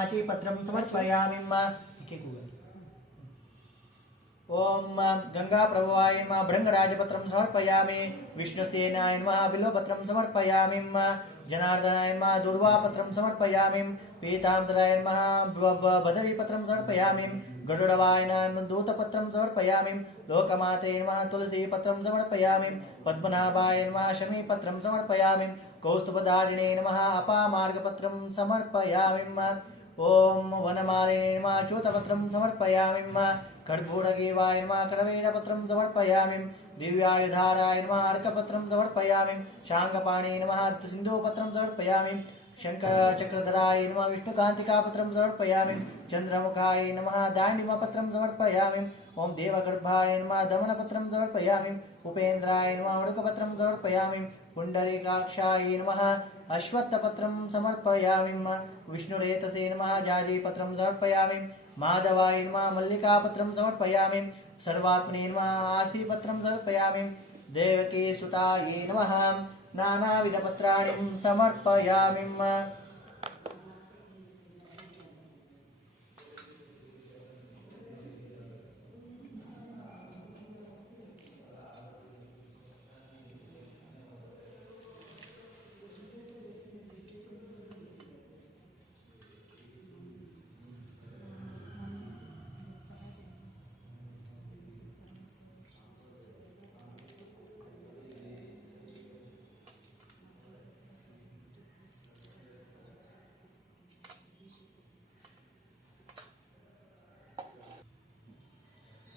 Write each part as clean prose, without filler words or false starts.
पत्रं समर्पयामि। ओम गंगा प्रभवाय नमः भृंगराजपत्रं समर्पयामि। विष्णुसेनाय नमः बिल्वपत्रं समर्पयामि। जनार्दनाय नमः दुर्वापत्रं समर्पयामि। पीतांबराय नमः बदरीपत्रं समर्पयामि। गरुडवाय नमः दूतपत्रं समर्पयामि। लोकमाते नमः तुलसीपत्रं समर्पयामि। पद्मनाभाय नमः शमीपत्रं समर्पयामि। कौस्तुभधारिणे नमः अपामार्गपत्रं समर्पयामि। ओम वनमालिने नमः च्यूतपत्रं समर्पयामि। खड्गूढगेवाय नमः करवेणपत्रं समर्पयामि। दिव्यायुधाराय नमः अर्कपत्रं समर्पयामि। शाङ्गपाणे नमः सिन्धुपत्रं समर्पयामि। शङ्खचक्रधराय नमः विष्णुकान्तिकापत्रं समर्पयामि। चन्द्रमुखाय नमः दाण्डिमपत्रं समर्पयामि। ओम देवगर्भाय नमः दमनपत्रं समर्पयामि। उपेन्द्राय नमः उडुकपत्रं समर्पयामि। पुण्डरीकाक्षाय नमः अश्वत्थपत्रं समर्पयामि। विष्णुरेतसे नमः जाजीपत्रं समर्पयामि। माधवाय नमः मल्लिकापत्रं समर्पयामि। सर्वात्मने नमः आसीपत्रं समर्पयामि। देवकीसुतायै नमः नानाविधपत्राणि समर्पयामि।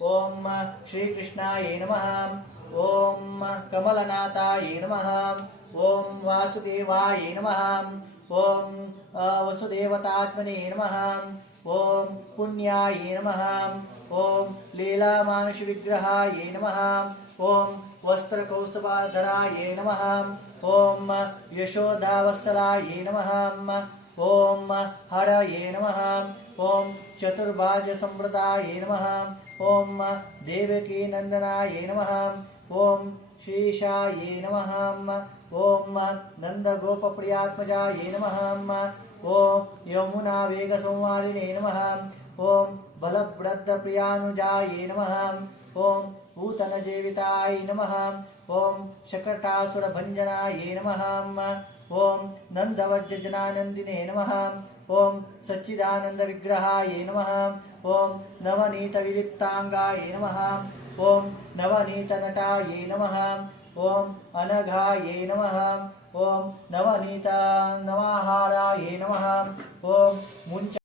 ओम श्री कृष्णाय नमः। ओम कमलनाथाय नमः। ओम वासुदेवाय नमः। ओम वसुदेवतात्मने नमः। ओम पुण्याय नमः। ओम लीलामानुष विग्रहाय नमः। ओम वस्त्रकौस्तुभाधराय नमः। ओम यशोदावत्सलाय नमः। ओम हरये नमः। ओम चतुर्भाज संवृताय नमः। ओम देवकी नंदनाय नमः। ओम श्रीशाय नमः। ओम नंदगोपप्रियात्मजाय नमः। ओम यमुना वेग संवारिणे नमः। ओम बलभद्रप्रियानुजाय नमः। ओम पूतनजेविताय नमः। ओम शकटासुरभंजनाय नमः। ओम नंदवज्रजनानंदिने नमः। ओम सच्चिदानंद विग्रहाय नमः। ओम नवनीत विलिप्तांगाय नमः। ओम नवनीत नटाय नमः। ओम अनघाय नमः। ओम नवनीत नवाहाराय नमः। ओम मुंच